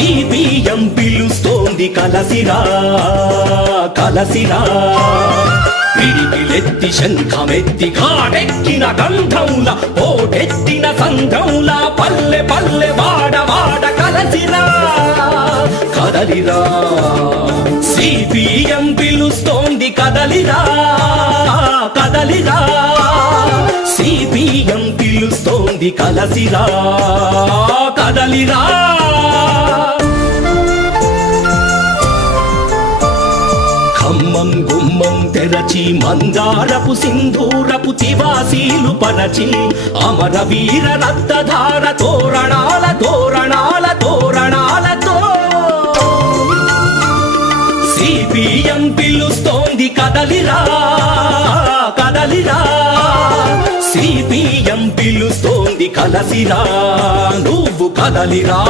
CPM పిలుస్తోంది కలసిరా కలసిరా పిడికిలెత్తి శంఖమెత్తి కాడెక్కిన గంధంల ఓటెత్తిన సంఘంలా పల్లె పల్లె వాడ వాడ కలసిరా కదలిరా సిపిఎం పిలుస్తోంది కదలిరా కదలిరా సిపిఎం పిలుస్తోంది కలసిరా కదలిరా ఖమ్మం గుమ్మం తెరచి మందారపు సింధూరపు తివాసీలు పరచి అమరవీర రక్తధార తోరణాల తోరణాల తోరణాలతో సిపిఎం పిలుస్తోంది కదలిరా కదలిరా సిపిఎం పిలుస్తోంది కలసిరా నువ్వు కదలిరా